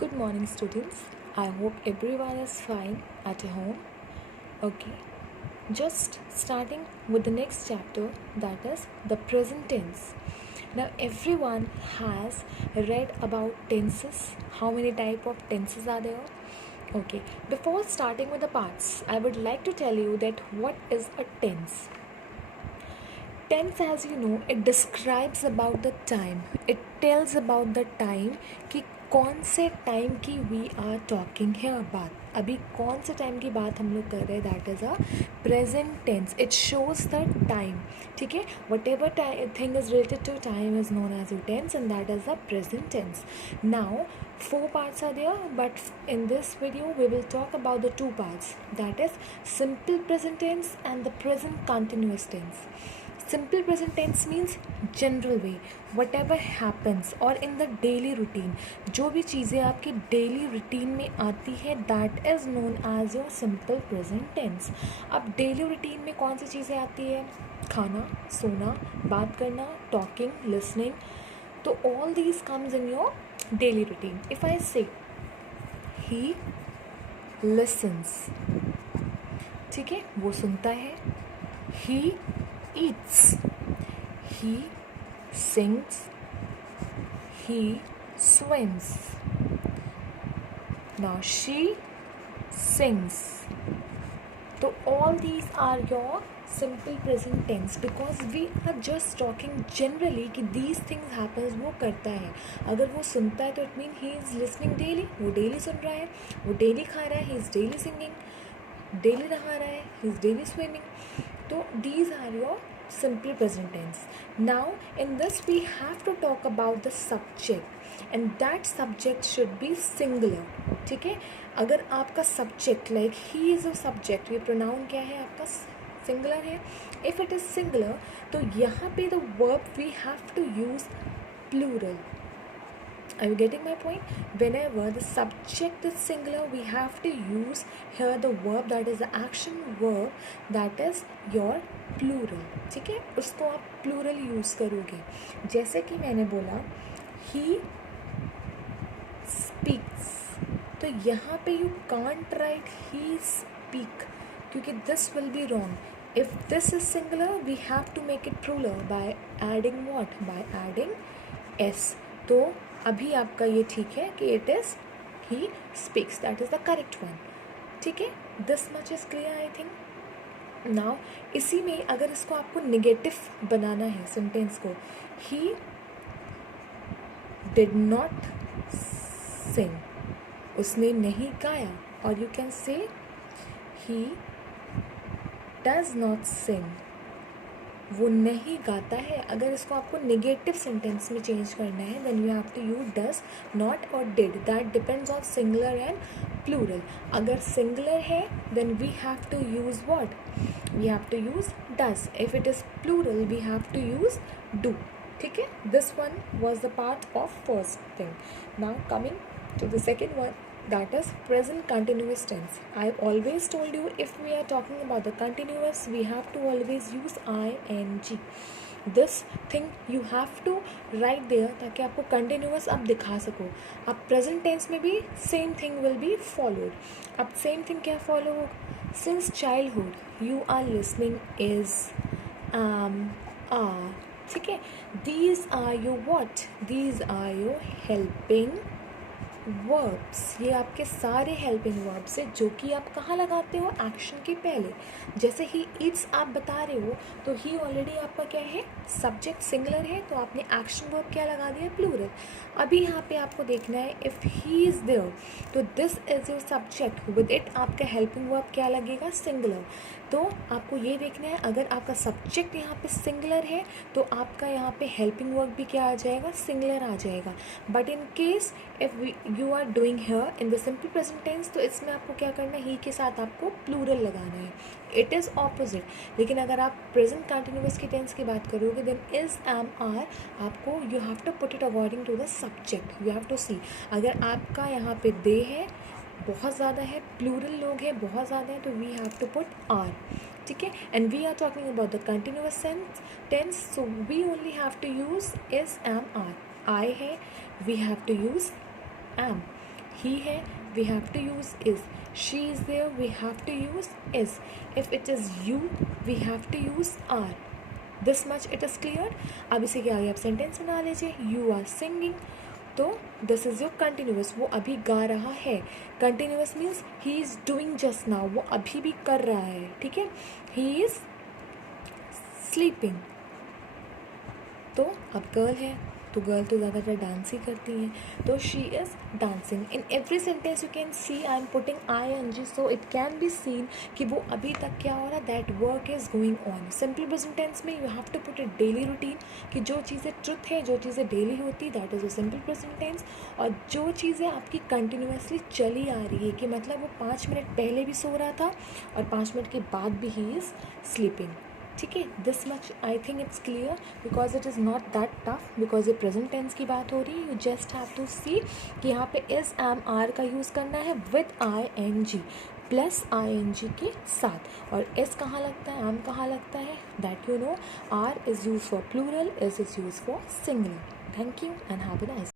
Good morning, students. I hope everyone is fine at home. Okay, just starting with the next chapter, that is the present tense. Now, everyone has read about tenses. How many type of tenses are there? Okay, before starting with the parts, I would like to tell you that what is a tense. Tense, as you know, it describes about the time. It tells about the time कि कौन से time की we are talking है बात. अभी कौन से time की बात हम लोग कर रहे हैं, that is a present tense. It shows the time. ठीक है, whatever thing is related to time is known as you tense and that is the present tense. Now 4 parts are there, but in this video we will talk about the 2 parts, that is simple present tense and the present continuous tense. Simple present tense means general way, whatever happens or in the daily routine, जो भी चीज़ें आपकी daily routine में आती है, that is known as your simple present tense. अब daily routine में कौन सी चीज़ें आती है? खाना, सोना, बात करना, टॉकिंग, लिसनिंग. तो all these comes in your daily routine. If I से ही लिसन्स, ठीक है, वो सुनता है. ही eats, he sings, he swims. Now she sings. So all these are your simple present tense because we are just talking generally कि these things happens, वो करता है. अगर वो सुनता है तो it mean he is listening daily, वो daily सुन रहा है, वो daily खा रहा है, he is daily singing, daily नहा रहा है, he is daily swimming. So these are your simple present tense. Now in this we have to talk about the subject and that subject should be singular. ठीक है, अगर आपका subject like he is a subject, ये pronoun क्या है आपका? singular है. if it is singular तो यहाँ पे the verb we have to use plural. Are you getting my point? Whenever the subject is singular, we have to use here the verb, that is the action verb, that is your plural. ठीक है, उसको आप plural use करोगे. जैसे कि मैंने बोला he speaks, तो यहाँ पे you can't write he speak क्योंकि this will be wrong. If this is singular, we have to make it plural by adding what? By adding s. तो अभी आपका ये ठीक है कि it is he speaks, that is the correct one. ठीक है, this much is clear I think. Now इसी में अगर इसको आपको निगेटिव बनाना है सेंटेंस को, ही डिड नॉट सिंग, उसने नहीं गाया. और you can say he does not सिंग, वो नहीं गाता है. अगर इसको आपको नेगेटिव सेंटेंस में चेंज करना है then you have to use does, not और did. That depends on singular and plural. अगर सिंगुलर है then we have to use what? We have to use does. If it is plural we have to use do. ठीक है, this one was the part of first thing. Now coming to the second one, that is present continuous tense. I've always told you if we are talking about the continuous we have to always use ing. This thing you have to write there ताकि आपको continuous आप दिखा सको. अब present tense में भी same thing will be followed. अब same thing क्या follow हो? Since childhood you are listening is are. ठीक है, these are your what? These are your helping verbs. ये आपके सारे हेल्पिंग वर्ब्स है जो कि आप कहाँ लगाते हो? एक्शन के पहले. जैसे ही ईट्स आप बता रहे हो तो ही ऑलरेडी आपका क्या है? सब्जेक्ट सिंगुलर है, तो आपने एक्शन वर्ब क्या लगा दिया? प्लूरल. अभी यहाँ पे आपको देखना है इफ़ ही इज़ देयर तो this is your subject, with it आपका हेल्पिंग वर्ब क्या लगेगा? सिंगुलर. तो आपको ये देखना है अगर आपका सब्जेक्ट यहाँ पे सिंगुलर है तो आपका यहाँ पे हेल्पिंग वर्ब भी क्या आ जाएगा? सिंगुलर आ जाएगा. But in case if you are doing here in the simple present tense तो इसमें आपको क्या करना है? ही के साथ आपको प्लूरल लगाना है. It is opposite. लेकिन अगर आप प्रेजेंट कंटिन्यूअस की टेंस की बात करोगे देन इज़ एम आर आपको you have to put it according to the subject. You have to see अगर आपका यहाँ पे दे है, बहुत ज़्यादा है, प्लूरल लोग हैं बहुत ज़्यादा है, तो we have to put are. ठीक है, and we are talking about the continuous tense so we only have to use is am are. I है, we have to use am. he है, we have to use is. She is there, we have to use is. If it is you, we have to use are. This much it is clear. अब इसी के आगे आप sentence बना लीजिए. You are singing, तो this is your continuous. वो अभी गा रहा है. Continuous means he is doing just now, वो अभी भी कर रहा है. ठीक है. He is sleeping. तो अब गर्ल है, तो गर्ल तो ज़्यादातर डांस ही करती हैं, तो she is dancing. In every sentence you can see I am putting ING, so it can be seen कि वो अभी तक क्या हो रहा है, that work is going on. Simple present tense में you have to put a daily routine, कि जो चीज़ें ट्रुथ है, जो चीज़ें डेली होती, that is a simple present tense. और जो चीज़ें आपकी कंटिन्यूसली चली आ रही है, कि मतलब वो 5 मिनट पहले भी सो रहा था और 5 मिनट के बाद भी ही इज़ स्लीपिंग. ठीक है. This much I think it's clear, because it is not that tough, because ये प्रेजेंट टेंस की बात हो रही है. यू जस्ट हैव टू सी कि यहाँ पे इज़ एम आर का यूज़ करना है विद ING प्लस ING के साथ. और इस कहाँ लगता है, एम कहाँ लगता है, that you know. Are is use for plural, is use for singular. Thank you and have a nice